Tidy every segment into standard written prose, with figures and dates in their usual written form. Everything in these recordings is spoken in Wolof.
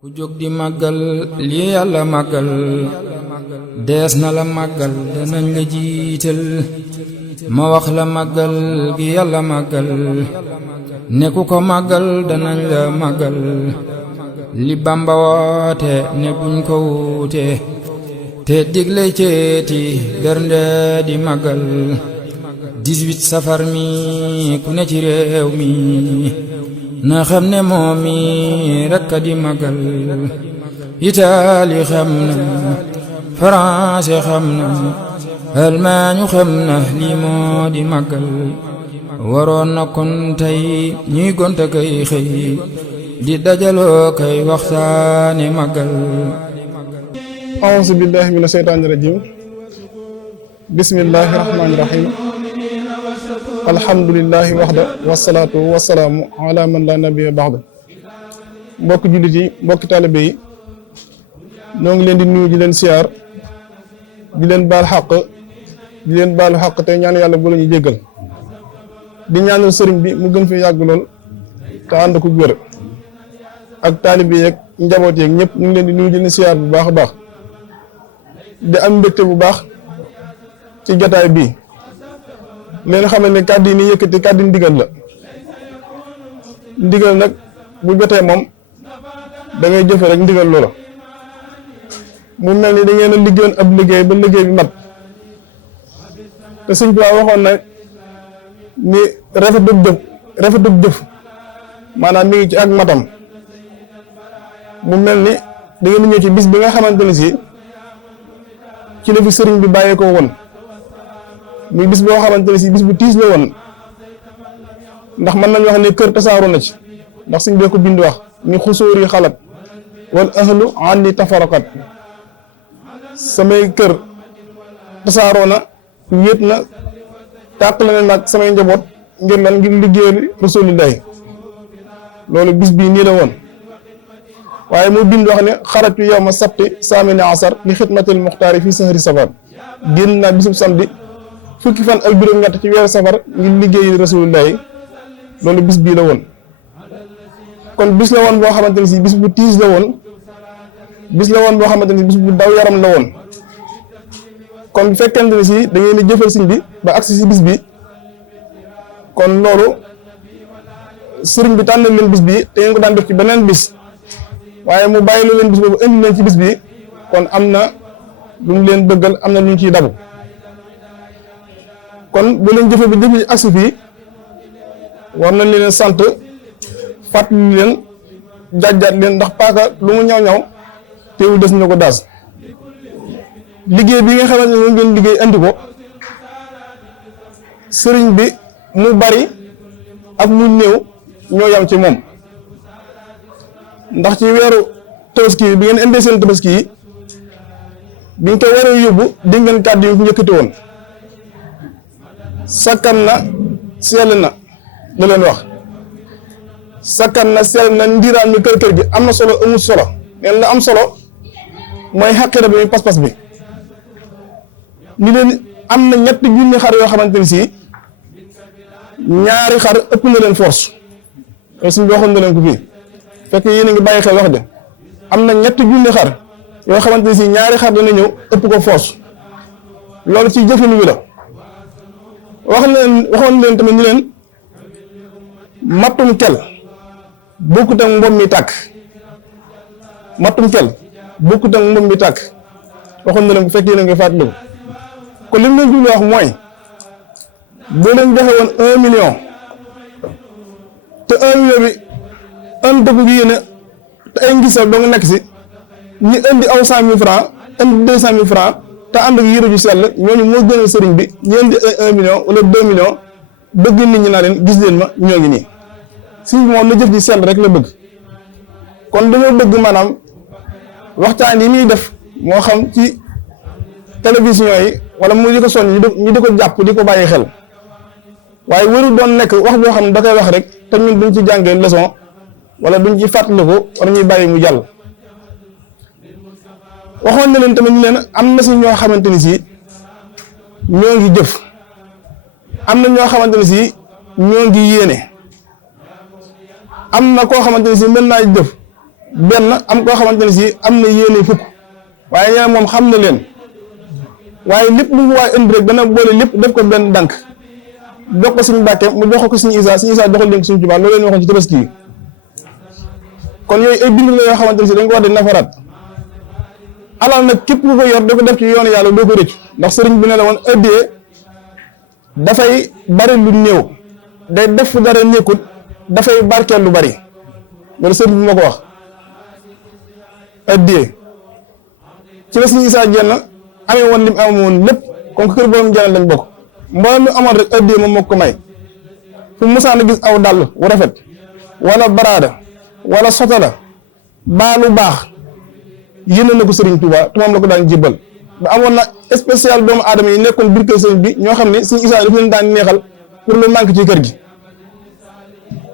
ku jóg di màggal li yàlla màggal dees na la màggal danañ la jiital ma wax la màggal gi yàlla màggal ne ku ko màggal danañ la màggal li Bamba woote ne buñ ko wuute te digle ceeti bernde di màggal 18 safar mi ku ne ci réew mi na xam ne moom mi rekk di màggal Itaali xam na France xam na Allemagne xam na lii moo di màggal waroon na kon tey ñuy gonta kay xëy di dajaloo kay waxtaane màggal. A'uuzu billahi mina shaytaani rajiim bismillahi rahmaani rahiim alhamdulillahi waxda wasalaatu wasalaamu ala man la nabiya baxda. mbokki jullit yi mbokki taalibe yi ñoo ngi leen di nuyu di leen siyaar di leen baal xaq di leen baalu xaq te ñaan yàlla bu la ñu jéggal di ñaanal sëriñ bi mu gën fi yàgg lool te ànd ko wér ak taalibe yeeg njaboot yeeg ñëpp ñu ngi leen di nuyu di leen siyaar bu baax a baax di am mbégte bu baax ci jotaay bii leen xamal ne kàddu yi ni yëkkati kàddu ndigal la ndigal nag bu jotee moom da ngay jëfe rek ndigal loola mu mel ni da ngeen a liggéeyoon ab liggéey ba liggéey bi mat te sëñ bi waxoon na ni rafetub jëf maanaam mi ngi ci ak matam mu mel ni da ngeen ñëw ci bis bi nga xamante ne si ci la fi sëriñ bi bàyyee ko woon muy bis boo xamante ne si bis bu tiis la woon ndax mën nañu wax ne kër tasaaroo na ci ndax suñ bee ko bind wax ni xusóor yi xalat wal ahlu an ni tafaraqat samay kër tasaaroo na wéet na tàqale na nag samay njaboot ngir lan ngir liggéeyal rasulillahi loolu bis bii nii la woon waaye mu bind wax ne xaratu yawma sabti saamini asar li xidmatil muxtaari fii sahri safar génn naa bisub samedi fukki fan ak juróom-ñett ci weeru safar ngir liggéeyal rasulillahi loolu bis bii la woon kon bis la woon boo xamante ne si bis bu tiis la woon bis la woon boo xamante ne si bis bu daw yaram la woon kon bu fekkente ne si da ngeen di jëfal sëñ bi ba agsi si bis bi kon loolu sëriñ bi tànnal leen bis bi te ngeen ko daan def ci beneen bis waaye mu bàyyi leen bis boobu indi leen ci bis bi kon am na lu mu leen bëggal am na lu ñu ciy dabu kon bu leen jëfe bi jëf ci agsi fii war nañ leen sant fàttali leen jàjjaat leen ndax paaka lu mu ñaw ñaw teewul des na ko daas liggéey bi nga xamante ne moom ngeen liggéey andi ko sëriñ bi mu bari ak mu néew ñoo yam ci moom ndax ci weeru tabaski bi ngeen indee seen tabaski yi bi ñu ko waree yóbbu di ngeen kàddu yi njëkkati woon sakkan na sell na la leen wax sakkan na sell na ndiiraan mi kër gi am na solo amul solo neen la am solo mooy xaqira bi muy pas-pas bi ni leen am na ñetti junni xar yoo xamante ni si ñaari xar ëpp na leen force loolu suñu waxoon na leen ko fii fekk yéen a ngi bàyyi xel wax de am na ñetti junni xar yoo xamante ni si ñaari xar dana ñëw ëpp ko force loolu ci jëfin wi la waxoon leen tamit ni leen mattum kel bokkut ak mbom mi tàkk mattum kel bokkut ak mbom mi tàkk waxoon na leen bu fekk yéen a ngi fàttaliku kon li mu leen jublu wax mooy boo leen joxe woon 1 million te 1 million bi un dëgg gi yéene te ay ngisal doo nga nekk si ñi indi aw 100 000 francs indi 200 000 francs te ànd ak yére ju sell ñooñu moo gënal sëriñ bi ñu indi 1 million wala 2 millions bëgg nit ñi naa leen gis leen ma ñoo ngi nii si moom la jëf ji sell rek la bëgg kon dañoo bëgg maanaam waxtaan yi muy def moo xam ci télévision yi wala mu di ko soññ ñu di ko jàpp di ko bàyyi xel waaye waru doon nekk wax boo xam ne da koy wax rek te ñun duñ ci jàngee leçon wala duñ ci fàttaliku wala ñuy bàyyi mu jàll waxoon na leen tamit ñu leen am na si ñoo xamante ni si ñoo ngi jëf am na ñoo xamante ni si ñoo ngi yéene am na koo xamante ni si mën naa jëf benn am koo xamante ne si am na yéene fukk waaye ñeneen moom xam na leen waaye lépp lu mu waay indi rek dana boole lépp def ko benn dànk jox ko suñu Mbàkke mu jox ko suñu Isaa joxal leen ko suñu Tuubaa loolu leen waxoon ci tabaski yi kon yooyu ay bind la yoo xamante ne si dañ ko war di nafaraat alal nag képp ku ko yor da ko def ci yoonu yàlla doo ko rëcc ndax sëriñ bi ne la woon ëddee dafay bari lu néew day def fu dara nekkut dafay barkeel lu bari loolu sëriñ bi moo ko wax ëddee ci la suñu Isaa Jenn amee woon lim amee woon lépp comme kër borom Jenn lañ bokk mboolem mi amoon rek ëddee moom moo ko may fu musaan a gis aw dàll wu rafet wala baraada wala sotala baa lu baax yéene na ko Serigne Touba te moom la ko daan jébbal ba amoon na spécial doomu aadama yi nekkoon biir kër Serigne bi ñoo xam ne Serigne Issa dafa leen daan neexal pour lu manque ci kër gi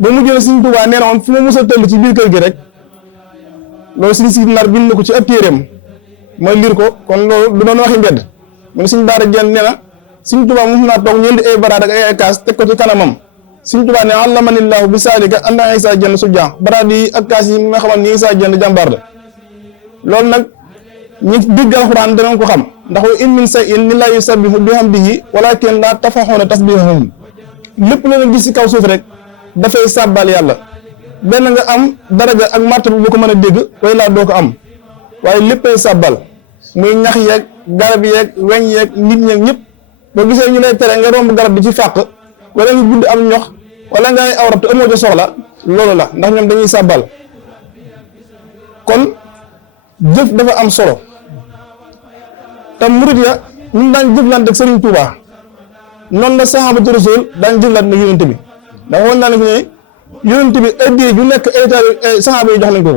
ba mujj na Serigne Touba nee na woon fu ma mos a tëll ci biir kër gi rek loolu Serigne si nar bind na ko ci ab téeréem mooy liir ko kon loolu du doon waxi mbedd mu ne Serigne Bara Diène nee na Serigne Touba mos naa toog ñeenti ay baraad ak ay kaas teg ko ci kanamam Serigne Touba ne allamanillahu bi saalika anna Issa Diène su jaan baraad yi ak kaas yi nga xamal ni Issa Diène jàmbaar la loolu nag ñi dégg alxuraan danañ ko xam ndax wa in min shay'in illaa yusabbihu bihamdihi walaakin laa tafqahuuna tasbiihahum lépp la gis ci kaw suuf rek dafay sàbbal yàlla benn nga am daraja ak martaba bu ko mën a dégg way laa doo ko am waaye léppay sàbbal muy ñax yeeg garab yeeg weñ yeeg nit ñeeg ñëpp boo gisee ñu lay tere nga romb garab bi ci fàq wala nga gudd am ñox wala nga ay awrab te amoo ca soxla loolu la ndax ñoom dañuy sàbbal kon jëf dafa am solo te murit ya ñu daan jëflante ak Serigne Touba noonu la saxaabatu rasul daan jëflante ak yonent bi ndax woon naa ne fi ne yonent bi addiyee ju nekk ay saxaaba yi jox nañ ko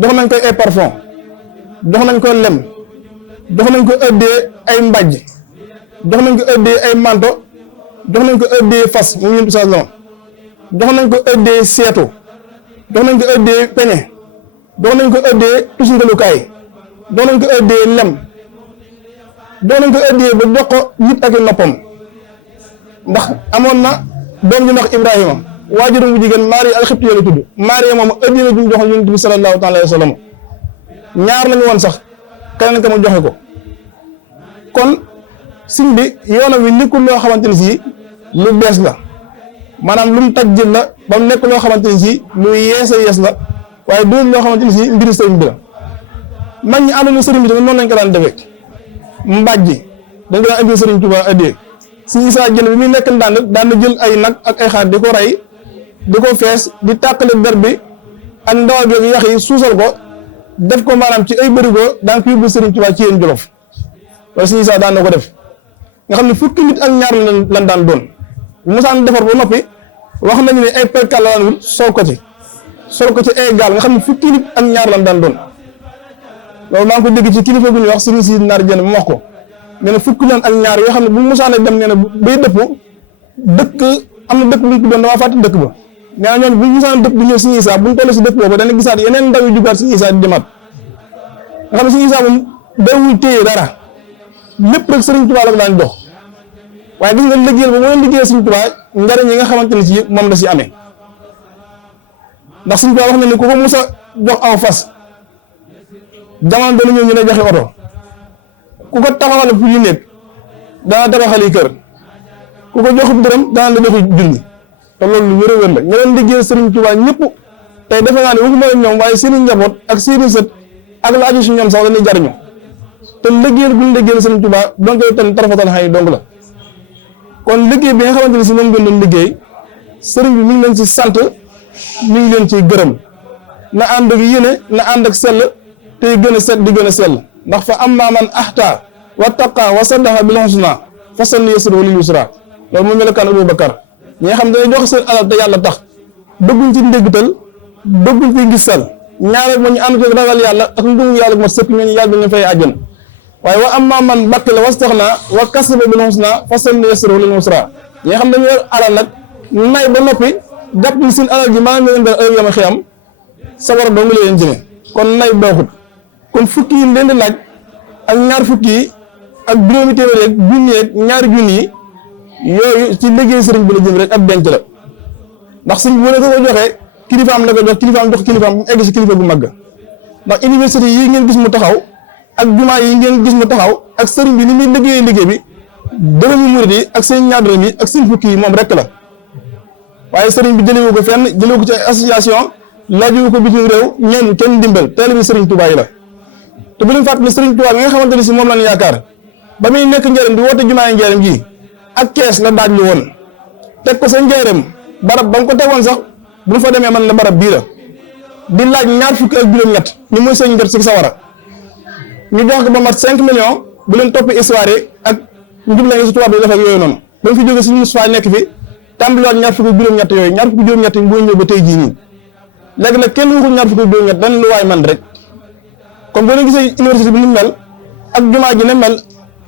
jox nañ ko ay parfum jox nañ ko lem jox nañ ko addiyee ay mbàjj jox nañ ko addiyee ay manto jox nañ ko addiyee fas moom yonent bi sallallahu alayhi wasallam jox nañ ko addiyee seetu jox nañ ko addiyee peñe doon nañ ko ëddee tusingalukaay doon nañ ko ëddee lem doon nañ ko ëddee ba jox ko nit ak i noppam ndax amoon na doom ju ndax Ibrahima waajuram bu jigéen Maariya alxibtiya la tudd Maariya moom ëddee na duñ jox Yonent bi sallallahu alayhi wa sallam ñaar lañu woon sax keneen ka mu joxe ko kon siñ bi yoonam wi nekkul loo xamante ni si lu bees la maanaam lu mu taj jël la ba mu nekk loo xamante ni si lu yees a yees la waaye doon loo xamante ni si mbiri sëriñ bi la mag ñi àndoon na sëriñ bi tamit noonu lañ ko daan defee mbàjji dañ ko daan indi sëriñ Tuubaa addee Sëriñ Issa Diène bi muy nekk daan na jël ay nag ak ay xaar di ko rey di ko fees di tàqale der bi ak ndawal bi yax yi suusal ko def ko maanaam ci ay bërigo daan ko yóbbu sëriñ Tuubaa ci yéen Jolof loolu Sëriñ Issa daan na ko def nga xam ne fukki nit ak ñaar lan daan doon bu mosaan defar ba noppi wax nañu ne ay perkal la daan wut sol ko ci ay gaal nga xam ne fukki nit ak ñaar lan daan doon loolu maa ngi ko dégg ci kilifa gu ñuy wax Sëriñ Si Naar Jenn mu wax ko nee na fukki lan ak ñaar yoo xam ne bu musaane dem nee na bay dëpp dëkk am na dëkk bu ñu ko doon damaa fàtte dëkk ba nee na ñoom bu ñu musaane dëpp di ñëw Sëriñ Issa bu ñu toll si dëkk boobu dana gisaat yeneen ndaw yu jugaat Sëriñ Issa di demaat nga xam ne Sëriñ Issa moom dawul téye dara lépp rek Sëriñ Tuubaa la ko daan jox waaye gis nga liggéeyal ba moo liggéeyal Sëriñ Tuubaa njariñ yi nga xamante ne si moom la si amee ndax Sëriñ Tuubaa wax na ni ku ko mus a jox aw fas jamono dana ñëw ñu lay joxe oto ku ko taxawal fu ñu nekk dana tabaxal yi kër ku ko joxub dërëm dana la joxi junni te loolu lu wér a wér la ña leen liggéeyal Sëriñ Tuubaa ñëpp tey defe naa ne waxuma la ñoom waaye seeni njaboot ak seeni sët ak la aju si ñoom sax dañuy jariñu te liggéeyal bu ñu liggéeyal Sëriñ Tuubaa donc ten tarafatal xay dong la kon liggéey bi nga xamante ne si moom ngeen doon liggéey sëriñ bi mi ngi leen ci sant mi ngi leen ciy gërëm na ànd ak yéene na ànd ak sell tey gën a set di gën a sell ndax fa amma man ahta wa taqa wa saddaqa bil husna fa sanuyassiruhu lil yusra loolu mooy melokaan Abu Bakar ñi nga xam ne dañuy jox seen alal te yàlla tax bëgguñ ci ndéggtal bëgguñ ci gisal ñaare moo ñu ànd ak ragal yàlla ak ndungu yàlla gu ma sëkk ñooñu yàlla dañu fay àjjana waaye wa amma man bakkala wastaxna wa kasaba bil husna fa sanuyassiruhu lil yusra ñi nga xam ne dañu yor alal nag nay ba noppi jàpp ni seen alal ji maanaam leen dara ëllëg yama xiyam sawara dong leen jëme kon nay baaxut kon fukki yi leen di laaj ak ñaar fukki yi ak juróomi téeméer ak junni ak ñaari junni yi yooyu ci liggéey sëriñ bi la jëm rek ab denc la ndax sëriñ bi bu ne ko joxee kilifaam la ko jox kilifaam mu egg si kilifa gu mag ndax université yi ngeen gis mu taxaw ak jumaa yi ngeen gis mu taxaw ak sëriñ bi ni muy liggéeyee liggéey bi dërëmu murid yi ak seen ñaar dërëm yi ak seen fukki yi moom rek la waaye sëriñ bi jëlewu ko fenn jëlewu ko ci association laaju ko bitim réew ñeen kenn dimbal teel bi sëriñ Touba yi la te bu leen fàttali sëriñ Touba bi nga xamante ni si moom lañ yaakaar ba muy nekk njëriñ di woote jumaa yi njëriñ ji ak kees la daaj lu woon teg ko sa njëriñ barab ba nga ko tegoon sax bu ñu fa demee man la barab bii la di laaj ñaar fukki ak juróom-ñett ni muy sëñ jot si sawara ñu jox ko ba mat 5 millions bu leen topp histoire yi ak njubla ngi si tubaab bi def ak yooyu noonu ba mu fi jógee suñu Moustapha nekk fi tàmbaliwaat ñaar fukki juróom-ñett yooyu ñaar fukki juróom-ñett yi boo ñëw ba tey jii nii léegi nag kenn waxul ñaar fukki juróom-ñett dañ lu waay man rek comme boo leen gisee université bi ni mel ak jumaa ji ni mel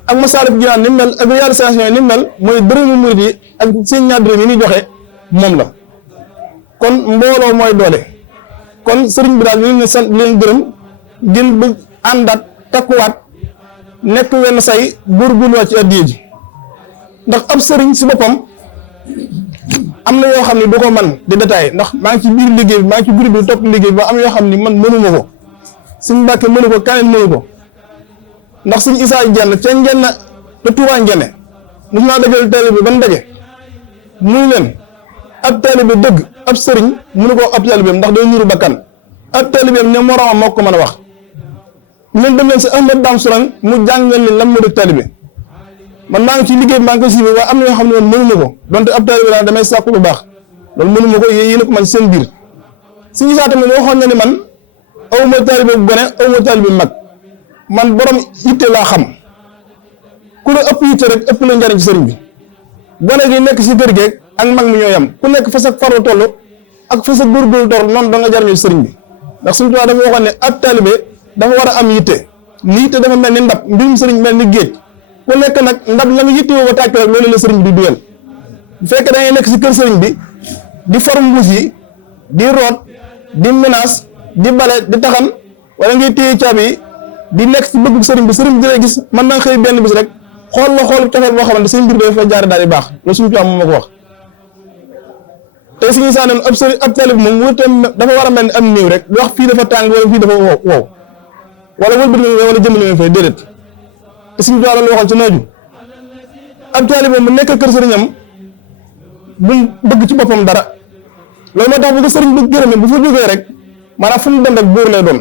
ak Masaalikul Jinaan ni mel ak réalisation yi ni mel mooy dërëmu murid yi ak seen ñaar dërëm yi ni joxe moom la kon mbooloo mooy doole kon sëriñ bi daal ñu leen sant leen gërëm gën bëgg àndaat takkuwaat nekk wenn say góorgóorluwaat ci addiya ji ndax ab sëriñ si boppam am na yoo xam ne du ko man di détaillé ndax maa ngi ci biir liggéey bi maa ngi ci groupe bi topp liggéey bi ba am yoo xam ni man mënuma ko suñ Mbàkke mënu ko kaneen mënu ko ndax suñ Isaa jenn ca ngenn te Tuubaa ngene mos naa dajal taalibe bi ban daje muy leen ab taalibe dëgg ab sëriñ mënu ko ab taalibeem ndax day niru bakkan ab taalibeem ne moroomam moo ko mën a wax ñun dem leen si Ahmad Dame Sourang mu jàngal leen lan moo dëgg taalibe man maa ngi ci liggéey bi maa ngi koy suivi waaye am na yoo xam ne man mënuma ko donte ab taalibe daal damay sàkku bu baax loolu mënuma ko yéen a ko man seen biir suñu Isaa tamit waxoon na ni man awuma taalibe bu gone awuma taalibe bu mag man borom yitte laa xam ku la ëpp yitte rek ëpp la njariñ ci sëriñ bi gone gi nekk si kër geeg ak mag mi ñoo yam ku nekk fa sa farlu toll ak fa sa góorgóorlu toll noonu da nga jariñu sëriñ bi ndax suñu tubaab dafa waxoon ne ab taalibe dafa war a am yitte ni yitte dafa mel ni ndab mbirum sëriñ mel ni géej ku nekk nag ndab la nga yitte woo ba tàkk rek loolu la sëriñ bi di dugal bu fekkee da ngay nekk si kër sëriñ bi di for mbuus yi di root di menace di bale di taxan wala ngay téye caabi yi di nekk si bëgg sëriñ bi sëriñ bi dina gis mën na xëy benn bis rek xool la xool cofeel boo xamante seen mbir dafa jaare daal di baax loolu suñu tubaab moom ma ko wax tey suñu saa noonu ab sëriñ ab talib moom wutam dafa war a mel ni am néew rek di wax fii dafa tàng wala fii dafa wow wala wëlbati wala jëmale leen fay déedéet te suñu tubaab la waxoon ci naaju ab talib moom mu nekk kër sëriñam bu bëgg ci boppam dara loolu moo tax bu ko sëriñ bi gërëmee bu fa jógee rek maanaam fu mu dem rek buur lay doon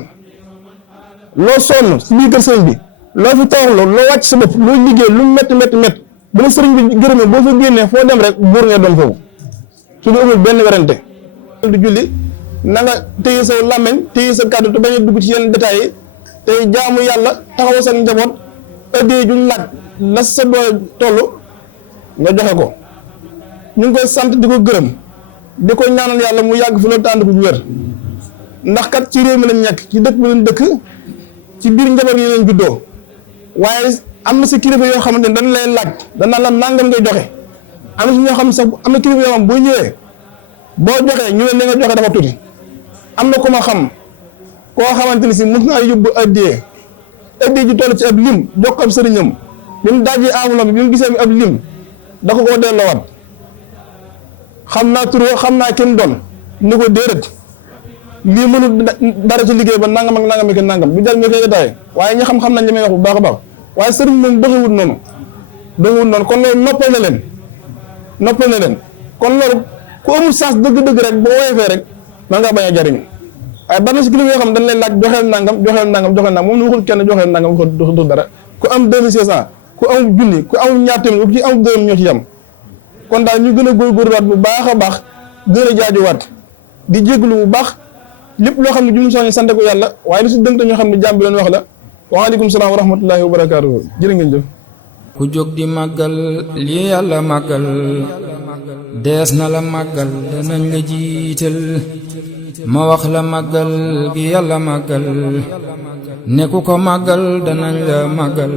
loo sonn si biir kër sëriñ bi loo fi tawaxloo loo wàcc sa bopp loo liggéey lu métti bu la sëriñ bi gërëmee boo fa génnee foo dem rek buur ngay doon foofu su du amul benn werante du julli na nga téye sa làmmeñ téye sa kàddu te bañ a dugg ci yenn détails yi tey jaamu yàlla taxaw sa njaboot ëddee juñ laaj la sa doole toll nga joxe ko ñu ngi koy sant di ko gërëm di ko ñaanal yàlla mu yàgg fi loolu tànd ko bu wér ndax kat ci réew mi lañ nekk ci dëkk bi lañ dëkk ci biir njaboot yi lañ juddoo waaye am na si kilifa yoo xamante ne dañ lay laaj danaa la nangam ngay joxe am na si ñoo xam ne sax am na kilifa yoo xam boo ñëwee boo joxee ñu ne li nga joxe dafa tuuti am na ku ma xam koo xamante ni si mos naa yóbbu addiyee ji toll ci ab lim jox ko ab sëriñam bi mu dajee enveloppe bi mu gisee ab lim da ko koo delloowaat xam naa tur xam naa kenn doon ni ko déedéet lii mënul dara ci liggéey ba nangam ak nangam ak nangam bu jar mi koy détaillé waaye ñi xam-xam nañ li may wax bu baax a baax waaye sëriñ moom doxewut noonu kon loolu noppal na leen kon loolu ku amul sens dëgg-dëgg rek boo woyofee rek man ngaa bañ a jariñu waaye bari na si kilifa yoo xam dañ lay laaj joxeel nangam moom nu waxul kenn joxeel nangam waxul dara ku am 2600 ku am junni ku am ñaar téeméer ku ci am dërëm ñoo ci yem kon daal ñu gën a góorgóorluwaat bu baax a baax gën a jaajuwaat di jéglu bu baax lépp loo xam ne jum soñu sant ko yàlla waaye lu si dëng te ñoo xam ne jàmm bi leen wax la waaleykum salaam wa rahmatullahi wa barakaatuhu jërë ngeen jëf ku jóg di màggal lii yàlla màggal dees na la màggal danañ la jiital ma wax la màggal gi yàlla màggal ne ku ko màggal danañ la màggal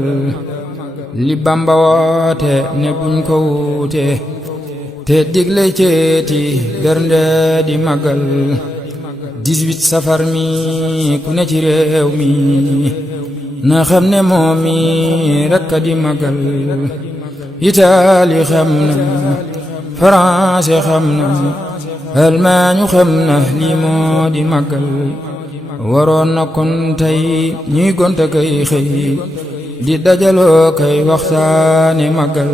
li Bamba woote ne buñ ko wuute te digle ceeti bernde di màggal 18 safar mi ku ne ci réew mi na xam ne moom mi rekk a di màggal Italie xam na France xam na almaa ñu xam na lii moo di màggal waroon na kon tey ñuy gonta kay xëy di dajaloo kay waxtaane màggal